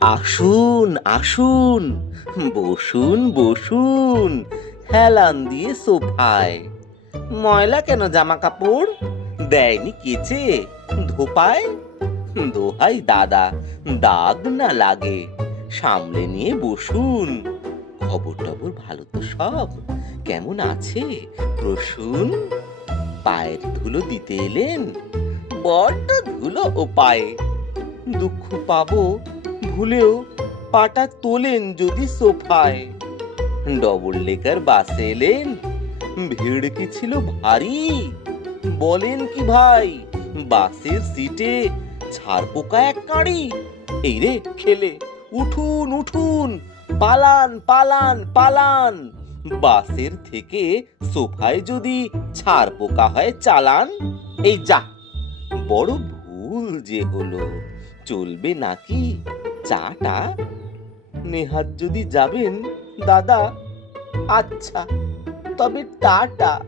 আসুন আসুন, বসুন বসুন, হেলান দিয়ে সোফায়। ময়লা কেন জামা কাপড়? দেয়নি কেচে ধোপায়? দোহাই দাদা, দাগ না লাগে, সামলে নিয়ে বসুন। খবর টবর ভালো তো সব? কেমন আছে প্রসূন? পায়ের ধুলো দিতে এলেন? বড্ড ধুলো ও পায়ে। দুঃখ পাবো ভুলেও পাটা তোলেন যদি সোফায়। ডবল ডেকার বাসে এলেন, ভিড় কি ছিল ভারী? বলেন কি ভাই, বাসের সিটে ছারপোকা এক কাঁড়ি? এই রে খেলে, উঠুন উঠুন, পালান পালান পালান। বাসের থেকে সোফায় যদি ছারপোকা হয় চালান। এই যা, বড় ভুল যে হলো। চলবে নাকি চাটা? নেহাত যদি যাবেন দাদা, আচ্ছা তবে টাটা।